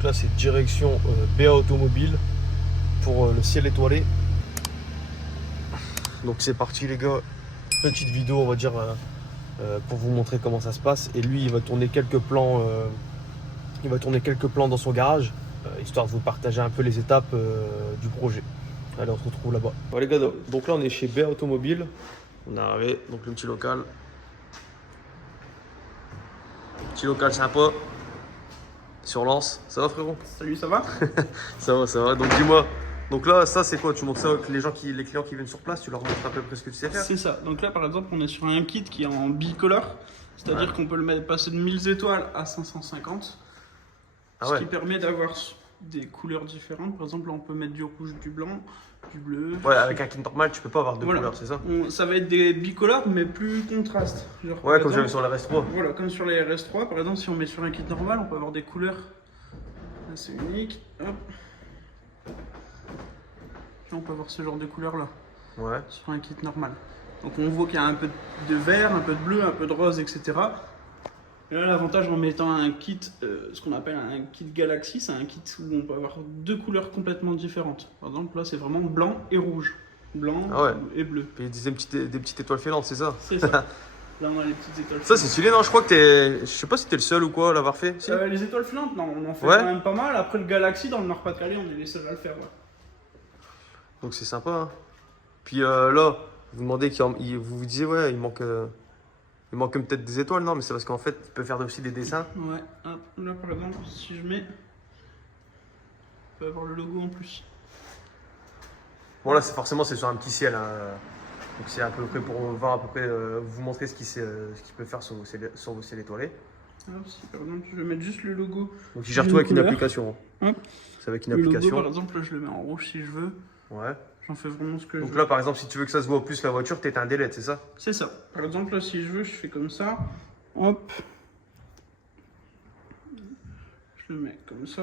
Donc là c'est direction BA Automobile pour le ciel étoilé. Donc c'est parti les gars, petite vidéo on va dire pour vous montrer comment ça se passe. Et lui il va tourner quelques plans, dans son garage, histoire de vous partager un peu les étapes du projet. Allez, on se retrouve là-bas. Bon, les gars, donc là on est chez BA Automobile. On est arrivé, donc le petit local. Petit local sympa. Sur Lens. Ça va frérot? Salut, ça va? Ça va, ça va. Donc dis-moi, donc là ça c'est quoi? Tu montres ça avec les clients qui viennent sur place, tu leur montres à peu près ce que tu sais faire? C'est ça. Donc là, par exemple, on est sur un kit qui est en bicolore. C'est-à-dire qu'on peut le mettre, passer de 1000 étoiles à 550. Ce qui permet d'avoir des couleurs différentes. Par exemple, là, on peut mettre du rouge, du blanc, du bleu. Ouais, avec un kit normal, tu peux pas avoir deux couleurs, c'est ça? Ça va être des bicolores, mais plus contrastes. Genre, ouais, comme j'avais sur la RS3. Voilà, comme sur les RS3. Par exemple, si on met sur un kit normal, on peut avoir des couleurs assez uniques. Hop. Là, on peut avoir ce genre de couleurs là. Ouais. Sur un kit normal. Donc on voit qu'il y a un peu de vert, un peu de bleu, un peu de rose, etc. Et là, l'avantage en mettant un kit, ce qu'on appelle un kit Galaxy, c'est un kit où on peut avoir deux couleurs complètement différentes. Par exemple, là, c'est vraiment blanc et rouge. Blanc et bleu. Et des petites étoiles filantes, c'est ça? C'est ça. Là, on a les petites étoiles filantes. Ça, c'est stylé, non? Je crois que t'es. Je sais pas si t'es le seul ou quoi à l'avoir fait. Si les étoiles filantes, non, on en fait quand même pas mal. Après, le Galaxy, dans le Nord-Pas-de-Calais, on est les seuls à le faire. Ouais. Donc, c'est sympa. Hein. Puis là, vous demandez vous disiez, ouais, il manque peut-être des étoiles, non? Mais c'est parce qu'en fait, tu peux faire aussi des dessins. Ouais, hop, là par exemple, si je mets, on peut avoir le logo en plus. Bon, là, forcément, c'est sur un petit ciel. Hein. Donc, c'est à peu près pour voir, à peu près, vous montrer ce qu'il peut faire sur vos ciels étoilés. Hop, si par exemple, je vais mettre juste le logo. Donc, il gère tout avec une application. Hop. C'est avec une application. Le logo, par exemple, là, je le mets en rouge si je veux. Ouais. J'en fais vraiment ce que je veux. Donc là, par exemple, si tu veux que ça se voit plus la voiture, t'éteins un délai, c'est ça? C'est ça. Par exemple, là, si je veux, je fais comme ça. Hop. Je le mets comme ça.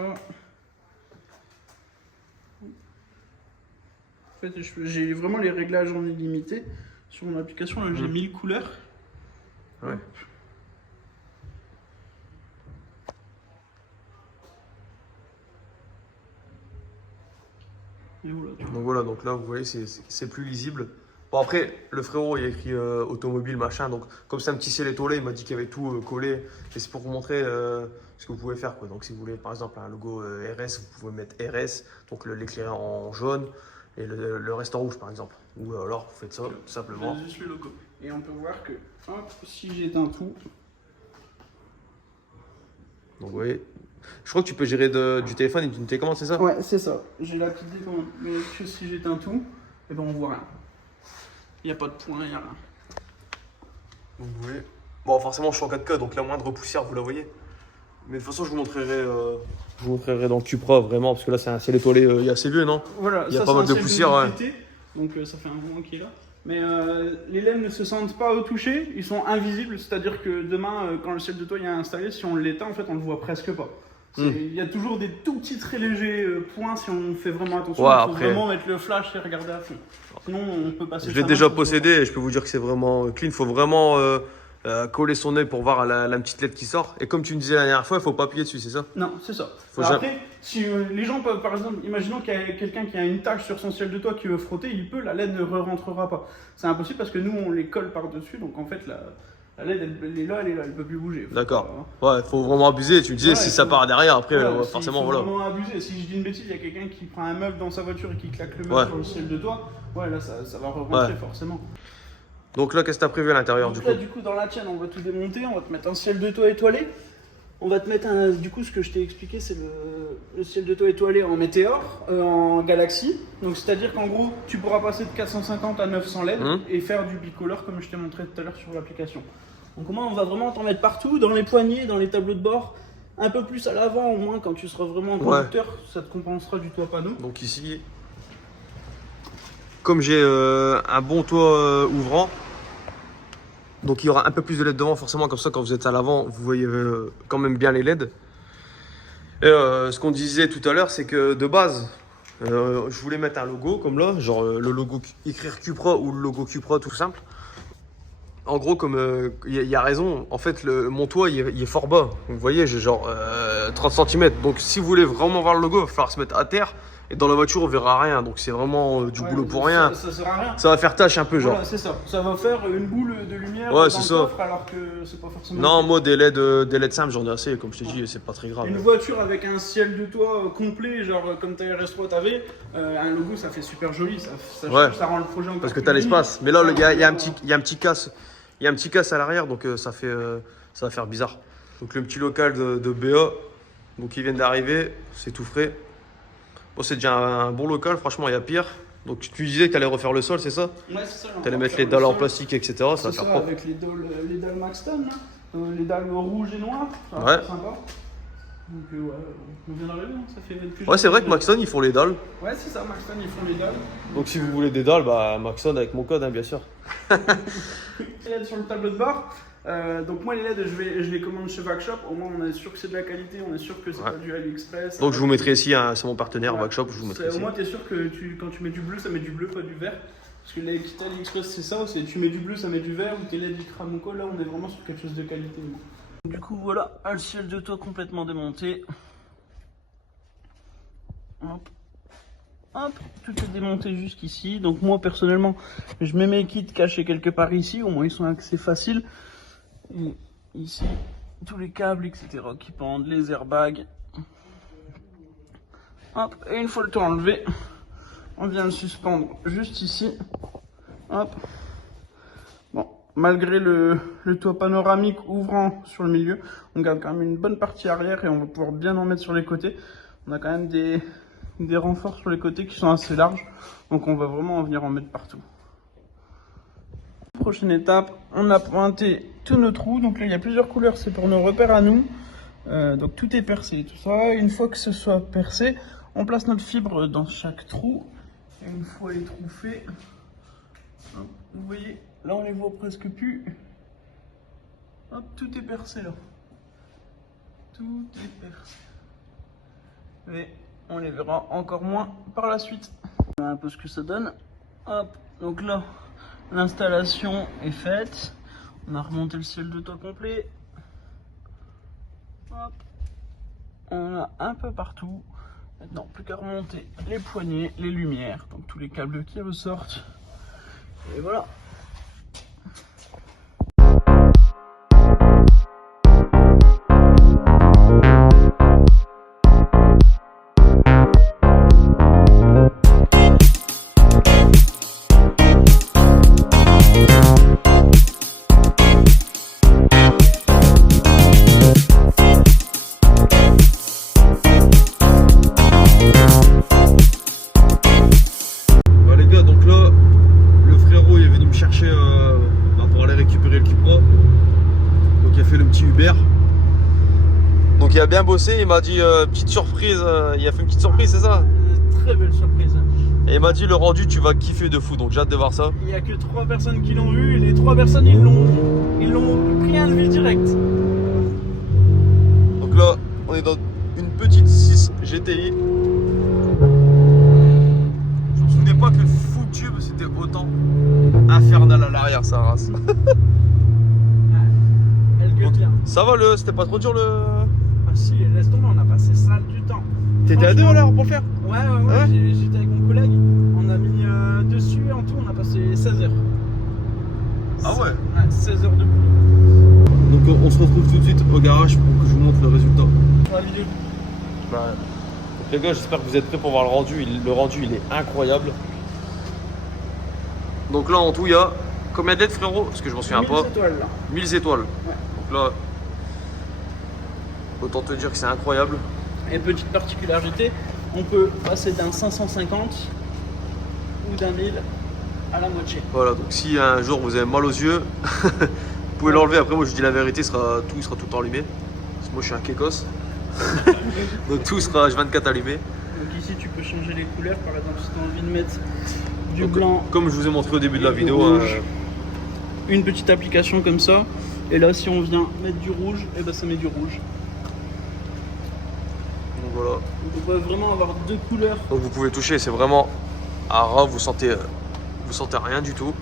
En fait, j'ai vraiment les réglages en illimité. Sur mon application, là, j'ai 1000 couleurs. Ouais. Donc voilà, donc là vous voyez c'est plus lisible. Bon après le frérot il a écrit automobile machin, donc comme c'est un petit ciel étoilé, il m'a dit qu'il y avait tout collé et c'est pour vous montrer ce que vous pouvez faire quoi. Donc si vous voulez par exemple un logo RS, vous pouvez mettre RS, donc l'éclairer en jaune et le reste en rouge par exemple. Ou alors vous faites ça tout simplement. Juste le logo. Et on peut voir que hop, si j'éteins tout. Donc vous voyez. Je crois que tu peux gérer du téléphone et d'une télécommande, c'est ça? Ouais, c'est ça. J'ai la petite télécommande. Mais que si j'éteins tout, et ben on voit rien. Il n'y a pas de point, il n'y a rien. Donc vous voyez. Bon, forcément, je suis en 4K, donc la moindre poussière, vous la voyez. Mais de toute façon, je vous montrerai dans le Cupra, vraiment, parce que là, c'est un ciel étoilé, il est assez vieux, non? Voilà, il y a pas mal de poussière, ouais. Donc ça fait un moment qu'il est là. Mais les LED ne se sentent pas au toucher, ils sont invisibles, c'est-à-dire que demain, quand le ciel de toit est installé, si on l'éteint, en fait, on le voit presque pas. Il y a toujours des tout petits très légers points si on fait vraiment attention. Ouais, il faut vraiment mettre le flash et regarder à fond. Sinon, on peut passer. Je l'ai déjà possédé et je peux vous dire que c'est vraiment clean. Il faut vraiment coller son œil pour voir la petite LED qui sort. Et comme tu me disais la dernière fois, il ne faut pas appuyer dessus, c'est ça? Non, c'est ça. Après, si les gens peuvent, par exemple, imaginons qu'il y a quelqu'un qui a une tache sur son ciel de toit qui veut frotter, il peut, la LED ne rentrera pas. C'est impossible parce que nous, on les colle par-dessus. Donc en fait, la LED, elle est là, elle ne peut plus bouger. D'accord. Ouais, il faut vraiment abuser. Tu me disais, si ça part derrière, après, forcément, voilà. Il faut vraiment abuser. Si je dis une bêtise, il y a quelqu'un qui prend un meuble dans sa voiture et qui claque le meuble sur le ciel de toit, ouais, là, ça va rentrer forcément. Donc là, qu'est-ce que tu as prévu à l'intérieur du coup? Là, du coup, dans la tienne, on va tout démonter. On va te mettre un ciel de toit étoilé. On va te mettre du coup, ce que je t'ai expliqué, c'est le ciel de toit étoilé en météore, en galaxie. Donc, c'est-à-dire qu'en gros, tu pourras passer de 450 à 900 LED et faire du bicolore comme je t'ai montré tout à l'heure sur l'application. Donc, moi, on va vraiment t'en mettre partout, dans les poignées, dans les tableaux de bord, un peu plus à l'avant, au moins, quand tu seras vraiment conducteur, ça te compensera du toit panneau. Donc, ici, comme j'ai un bon toit ouvrant, donc il y aura un peu plus de LED devant, forcément, comme ça, quand vous êtes à l'avant, vous voyez quand même bien les LED. Et ce qu'on disait tout à l'heure, c'est que de base, je voulais mettre un logo comme là, genre le logo écrire Cupra ou le logo Cupra tout simple. en gros, comme il a raison, en fait, mon toit, il est fort bas. Donc, vous voyez, j'ai genre 30 cm. Donc, si vous voulez vraiment voir le logo, il va falloir se mettre à terre. Et dans la voiture, on verra rien. Donc, c'est vraiment du boulot pour rien. Ça sert à rien. Ça va faire tâche un peu, genre. Voilà, c'est ça. Ça va faire une boule de lumière Ouais, dans c'est le ça. coffre, alors que c'est pas forcément... Non, moi, des LED simples, j'en ai assez. Comme je t'ai dit, c'est pas très grave. Une voiture avec un ciel de toit complet, genre comme ta RS3 t'avais, un logo, ça fait super joli. Ça rend le projet encore Parce que plus t'as joli. l'espace. Mais là, il y a un petit casse. Il y a un petit casse à l'arrière, donc ça va faire bizarre. Donc le petit local de BA, donc ils viennent d'arriver, c'est tout frais. Bon, c'est déjà un bon local, franchement, il y a pire. Donc tu disais que tu allais refaire le sol, c'est ça? Ouais, c'est ça. Tu allais mettre les dalles en plastique, etc. Ça va C'est faire ça, propre. avec les dalles Maxton, là. Les dalles rouges et noires, ça va Ouais. être sympa. Donc ouais, on vient d'arriver, hein, ça fait plus... Ouais, c'est vrai que Maxton, ils font les dalles. Ouais, c'est ça, Maxton, ils font les dalles. Donc si vous voulez des dalles, bah Maxton avec mon code, hein, bien sûr. Les LED sur le tableau de bord. Donc moi les LED je les commande chez Vac Shop, au moins on est sûr que c'est de la qualité, on est sûr que c'est pas du AliExpress. Donc je vous mettrai ici, hein, c'est mon partenaire Vac Shop, je vous mettrai Au ici. moins tu es sûr que quand tu mets du bleu, ça met du bleu, pas du vert. Parce que les kits AliExpress c'est ça, c'est tu mets du bleu, ça met du vert, ou tes LED ils crament ou quoi, là on est vraiment sur quelque chose de qualité. Du coup voilà, un ciel de toit complètement démonté. Hop. Hop, tout est démonté jusqu'ici. Donc moi personnellement, je mets mes kits cachés quelque part ici, au moins ils sont accès faciles. Et ici, tous les câbles, etc. qui pendent, les airbags. Hop, et une fois le toit enlevé, on vient le suspendre juste ici. Hop. Bon, malgré le toit panoramique ouvrant sur le milieu, on garde quand même une bonne partie arrière et on va pouvoir bien en mettre sur les côtés. On a quand même des renforts sur les côtés qui sont assez larges, donc on va vraiment en venir en mettre partout. Prochaine étape, on a pointé tous nos trous, donc là il y a plusieurs couleurs, c'est pour nos repères à nous, donc tout est percé, tout ça. Une fois que ce soit percé, on place notre fibre dans chaque trou, et une fois les trous faits, vous voyez, là on les voit presque plus, hop, tout est percé là, tout est percé, et on les verra encore moins par la suite. Voilà un peu ce que ça donne, hop, donc là, l'installation est faite. On a remonté le ciel de toit complet. Hop. On a un peu partout. Maintenant, plus qu'à remonter les poignées, les lumières, donc tous les câbles qui ressortent. Et voilà. Donc il a bien bossé, il m'a dit petite surprise, il a fait une petite surprise, c'est ça? Très belle surprise. Et il m'a dit le rendu tu vas kiffer de fou, donc j'ai hâte de voir ça. Il n'y a que 3 personnes qui l'ont vu et les 3 personnes ils l'ont pris un levier direct. Donc là on est dans une petite 6 GTI. Je me souvenais pas que le full tube c'était autant infernal à l'arrière sa race. Elle gueule bien. Ça va c'était pas trop dur le... Ah si, laisse tomber, on a passé ça du temps. T'étais à deux alors pour le faire? Ouais, Ah ouais. J'étais avec mon collègue, on a mis dessus, en tout on a passé 16 heures. Ah ouais? Ouais, 16 heures de boulot. Donc on se retrouve tout de suite au garage pour que je vous montre le résultat. Pour la vidéo. Bah, donc les gars, j'espère que vous êtes prêts pour voir le rendu. Le rendu il est incroyable. Donc là en tout il y a combien de LED frérot? Parce que je m'en souviens 1000 pas. étoiles là. 1000 étoiles. Ouais. Donc là, autant te dire que c'est incroyable. Et petite particularité, on peut passer d'un 550 ou d'un 1000 à la moitié. Voilà, donc si un jour vous avez mal aux yeux, vous pouvez l'enlever. Après moi je dis la vérité, tout sera tout allumé. Parce que moi je suis un kékos. Donc tout sera H24 allumé. Donc ici tu peux changer les couleurs, par exemple si tu as envie de mettre du Donc, blanc. comme je vous ai montré au début de la et du vidéo. rouge. Une petite application comme ça. Et là si on vient mettre du rouge, et ben ça met du rouge. Donc voilà. Donc on peut vraiment avoir 2 couleurs. Donc vous pouvez toucher, c'est vraiment à ras, vous sentez rien du tout.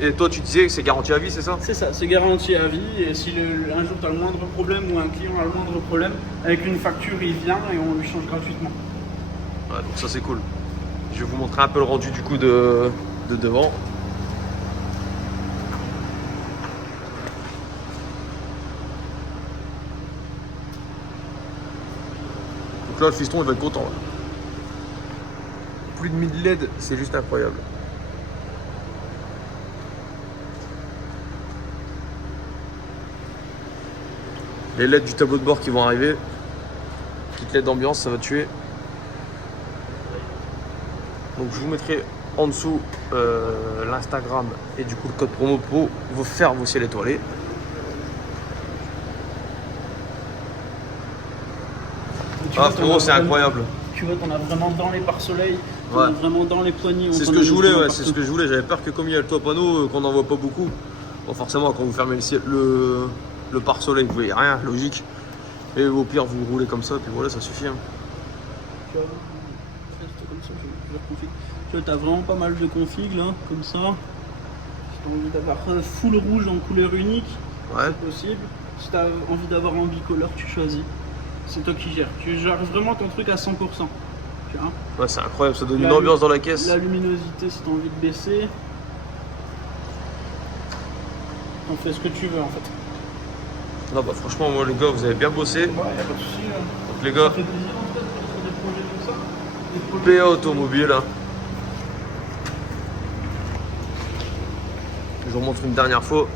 Et toi, tu disais que c'est garanti à vie, c'est ça? C'est ça, c'est garanti à vie. Et si un jour tu as le moindre problème ou un client a le moindre problème, avec une facture, il vient et on lui change gratuitement. Ouais, donc ça c'est cool. Je vais vous montrer un peu le rendu du coup de devant. Donc là, le fiston il va être content. Là. Plus de 1000 LED, c'est juste incroyable. Les LED du tableau de bord qui vont arriver. Petite LED d'ambiance, ça va tuer. Donc je vous mettrai en dessous l'Instagram et du coup le code promo pour vous faire vos ciels étoilés. Ah frérot, c'est incroyable. Tu vois, t'en as vraiment dans les pare-soleil, Ouais. vraiment dans les poignées. C'est ce que je voulais, ouais, c'est ce que je voulais. J'avais peur que comme il y a le toit panneau, qu'on n'en voit pas beaucoup. Bon, forcément, quand vous fermez le pare-soleil, vous voyez rien, logique. Et au pire, vous roulez comme ça, puis voilà, ça suffit. Hein. Tu vois, c'est comme ça, je reconfig. Tu vois, t'as vraiment pas mal de configs là, comme ça. Si t'as envie d'avoir full rouge en couleur unique, Ouais. c'est possible. Si t'as envie d'avoir en bicolore, tu choisis. C'est toi qui gères. Tu gères vraiment ton truc à 100%. Tu vois. Ouais, c'est incroyable, ça donne La une ambiance dans la caisse. La luminosité, si t'as envie de baisser, t'en fais ce que tu veux en fait. Non, bah franchement, moi les gars, vous avez bien bossé. Ouais, y a pas de souci. Donc les Ça gars, fait plaisir en fait sur des projets comme ça. Des projets- PA Automobile. Hein. Je vous remontre une dernière fois.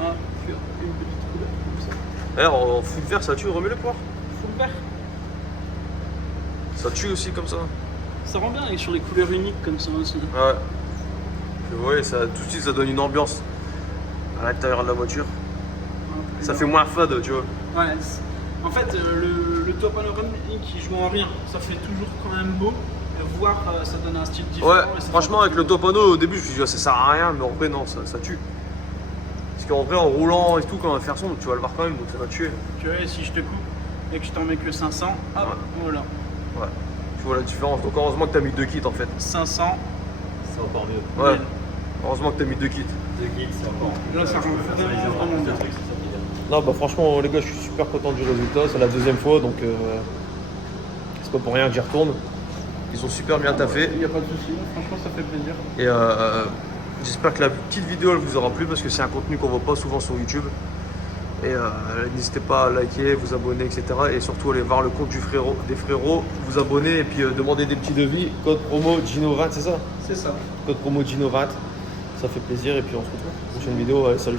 Ah, tu as une petite couleur comme ça. En full vert, ça tue, remets le poire. Full vert. Ça tue aussi comme ça. Ça rend bien avec sur les couleurs uniques comme ça aussi. Ouais. Puis vous voyez, ça, tout de suite, ça donne une ambiance à l'intérieur de la voiture. Ça fait moins fade, tu vois. Ouais. En fait, le toit panoramique qui joue en rien, ça fait toujours quand même beau. Voir, ça donne un style différent. Ouais, et ça franchement, fait- avec le toit panneau, au début, je me suis dit, ça sert à rien, mais en vrai, non, ça tue. Parce qu'en vrai, en roulant et tout, quand on va faire sombre, tu vas le voir quand même, donc ça va tuer. Tu vois, et si je te coupe et que je t'en mets que 500, hop, Ouais. voilà. Ouais. Tu vois la différence. Donc, heureusement que t'as mis 2 kits en fait. 500, C'est encore mieux. Ouais. Heureusement que t'as mis 2 kits. Deux guides, c'est encore. là ça rend vraiment bien. Non, bah franchement, les gars, je suis super content du résultat. C'est la deuxième fois, donc c'est pas pour rien que j'y retourne. Ils ont super bien taffé. Il n'y a pas de souci, franchement ça fait plaisir. Et j'espère que la petite vidéo elle vous aura plu parce que c'est un contenu qu'on voit pas souvent sur YouTube. Et n'hésitez pas à liker, vous abonner, etc. Et surtout aller voir le compte des frérots, vous abonner et puis demander des petits devis. Code promo Gino20, c'est ça? C'est ça. Code promo Gino20. Ça fait plaisir et puis on se retrouve. Prochaine vidéo, allez, salut.